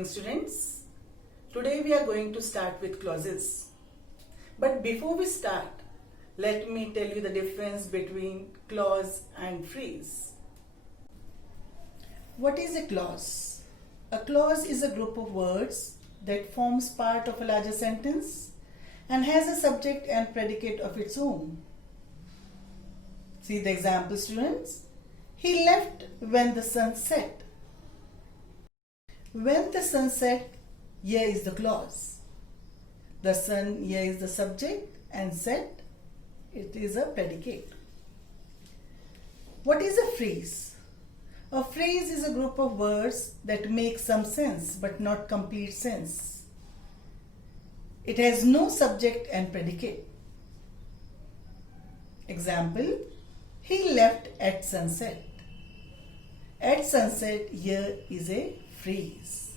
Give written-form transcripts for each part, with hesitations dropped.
morning, students. Today we are going to start with clauses. But before we start, let me tell you the difference between clause and phrase. What is a clause? A clause is a group of words that forms part of a larger sentence and has a subject and predicate of its own. See the example, students. He left when the sun set. When the sun set, here is the clause. The sun here is the subject and set, it is a predicate. What is a phrase? A phrase is a group of words that make some sense but not complete sense. It has no subject and predicate. Example, he left at sunset. At sunset here is a phrase.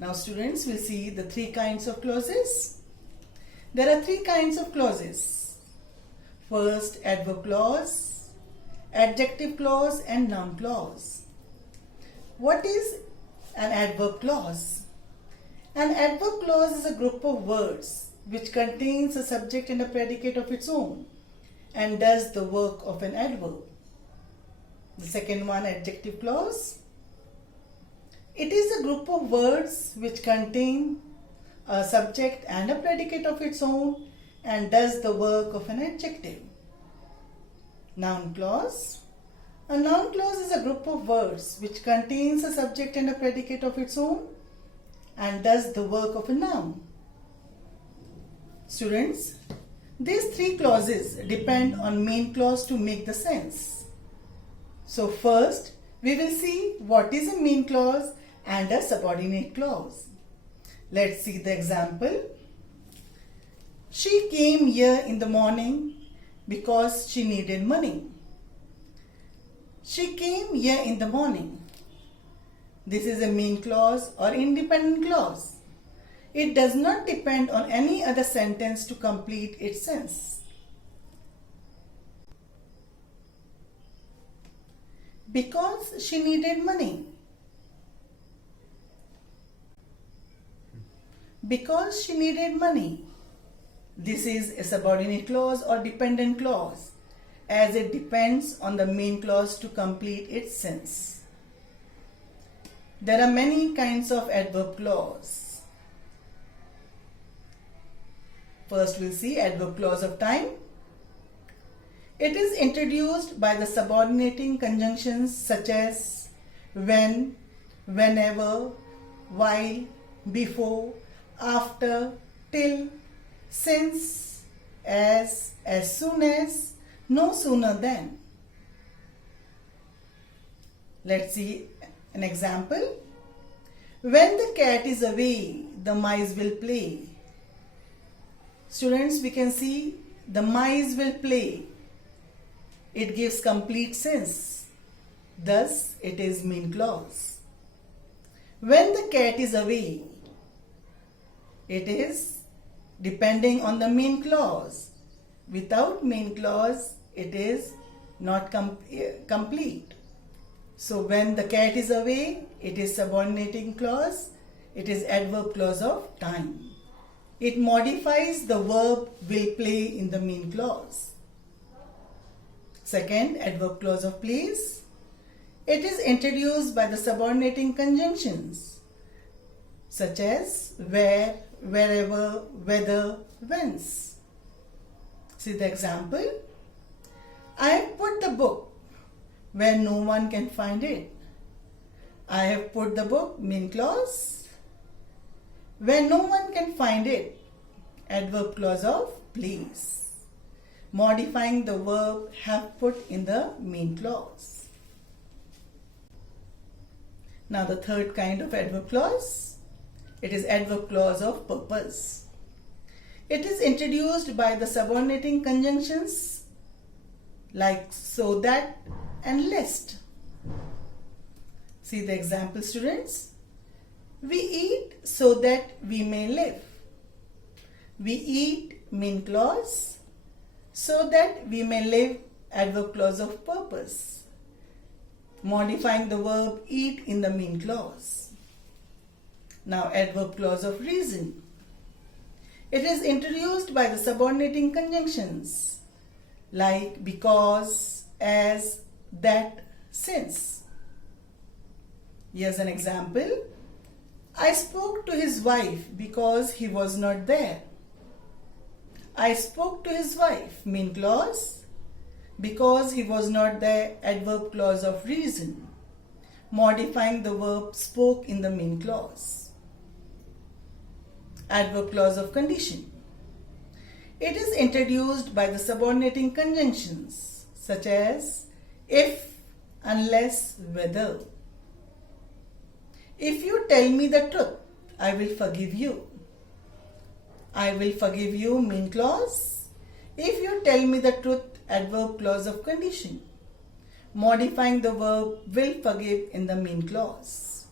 Now students will see the three kinds of clauses. There are three kinds of clauses. First, adverb clause, adjective clause and noun clause. What is an adverb clause? An adverb clause is a group of words which contains a subject and a predicate of its own and does the work of an adverb. The second one, adjective clause. It is a group of words which contain a subject and a predicate of its own and does the work of an adjective. Noun clause. A noun clause is a group of words which contains a subject and a predicate of its own and does the work of a noun. Students, these three clauses depend on main clause to make the sense. So first, we will see what is a main clause and a subordinate clause. Let's see the example. She came here in the morning because she needed money. She came here in the morning. This is a main clause or independent clause. It does not depend on any other sentence to complete its sense. Because she needed money. Because she needed money. This is a subordinate clause or dependent clause as it depends on the main clause to complete its sense. There are many kinds of adverb clause. First we'll see adverb clause of time. It is introduced by the subordinating conjunctions such as when, whenever, while, before, after, till, since, as soon as, no sooner than. Let's see an example. When the cat is away, the mice will play. Students, we can see the mice will play. It gives complete sense. Thus, it is main clause. When the cat is away, it is depending on the main clause. Without main clause, it is not complete. So when the cat is away, it is subordinating clause. It is adverb clause of time. It modifies the verb will play in the main clause. Second, adverb clause of place. It is introduced by the subordinating conjunctions such as where, wherever, whether, whence. See the example. I have put the book where no one can find it. I have put the book, main clause. Where no one can find it, adverb clause of place. Modifying the verb have put in the main clause. Now the third kind of adverb clause. It is adverb clause of purpose. It is introduced by the subordinating conjunctions like so that and lest. See the example, students. We eat so that we may live. We eat, main clause. So that we may live, adverb clause of purpose. modifying the verb eat in the mean clause. Now adverb clause of reason. It is introduced by the subordinating conjunctions like because, as, that, since. Here's an example. I spoke to his wife because he was not there. I spoke to his wife, mean clause. Because he was not there, adverb clause of reason, modifying the verb spoke in the mean clause. Adverb clause of condition. It is introduced by the subordinating conjunctions such as if, unless, whether. If you tell me the truth, I will forgive you. I will forgive you, mean clause. If you tell me the truth, adverb clause of condition, modifying the verb will forgive in the mean clause.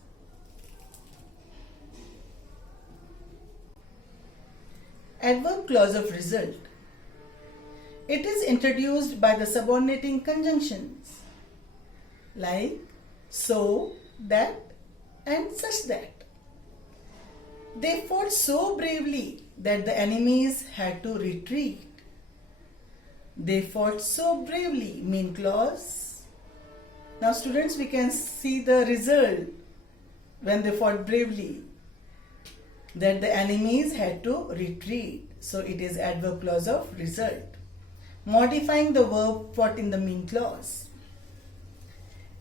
Adverb clause of result. It is introduced by the subordinating conjunctions like so, that, and such that. They fought so bravely that the enemies had to retreat. They fought so bravely, mean clause. Now students, we can see the result when they fought bravely, that the enemies had to retreat. So it is adverb clause of result, modifying the verb fought in the mean clause.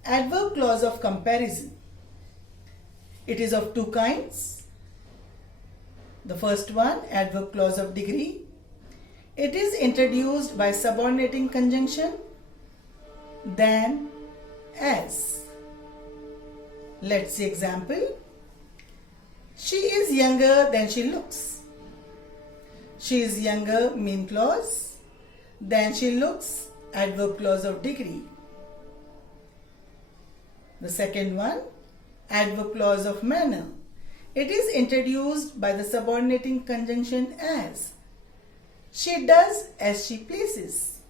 Adverb clause of comparison. It is of two kinds. The first one, adverb clause of degree. It is introduced by subordinating conjunction than, as. Let's see example. She is younger than she looks. She is younger, mean clause. Than she looks, adverb clause of degree. The second one, adverb clause of manner. It is introduced by the subordinating conjunction as. She does as she pleases.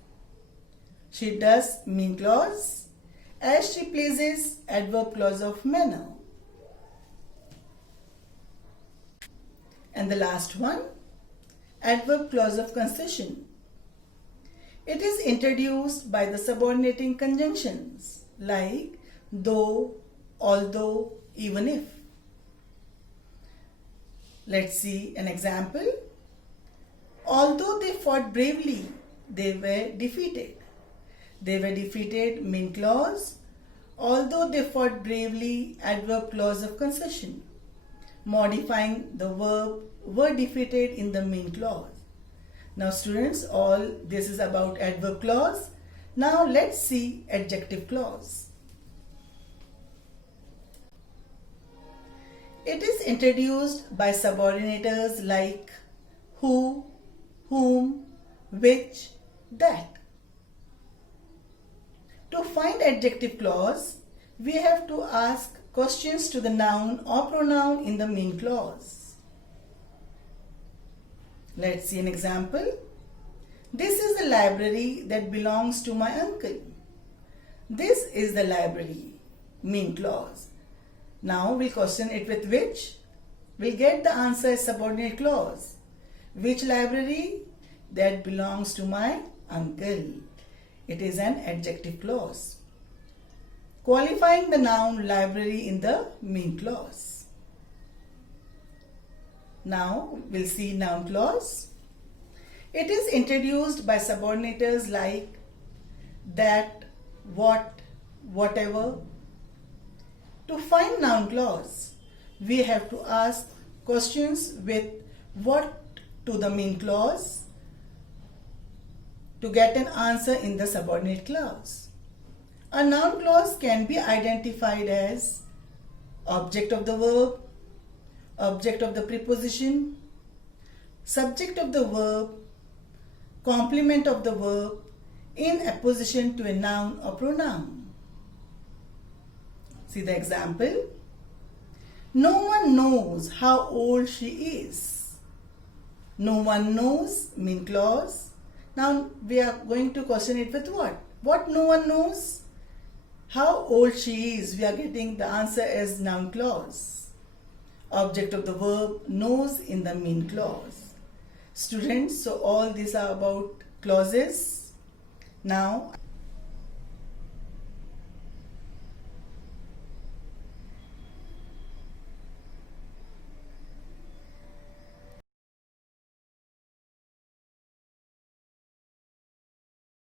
She does, mean clause. As she pleases, adverb clause of manner. And the last one, adverb clause of concession. It is introduced by the subordinating conjunctions like though, although, even if. Let's see an example. Although they fought bravely, they were defeated. They were defeated, mean clause. Although they fought bravely, adverb clause of concession, modifying the verb were defeated in the mean clause. Now students, all this is about adverb clause. Now let's see adjective clause. It is introduced by subordinators like who, whom, which, that. To find adjective clause, we have to ask questions to the noun or pronoun in the mean clause. Let's see an example. This is the library that belongs to my uncle. This is the library, mean clause. Now we'll question it with which. We'll get the answer as subordinate clause. Which library? That belongs to my uncle. It is an adjective clause, qualifying the noun library in the mean clause. Now we'll see noun clause. It is introduced by subordinators like that, what, whatever. To find noun clause, we have to ask questions with what to the mean clause to get an answer in the subordinate clause. A noun clause can be identified as object of the verb, object of the preposition, subject of the verb, complement of the verb in apposition to a noun or pronoun. See the example. No one knows how old she is. No one knows, mean clause. Now we are going to question it with what? What no one knows? How old she is, we are getting the answer as noun clause. Object of the verb knows in the mean clause. Students, so all these are about clauses. Now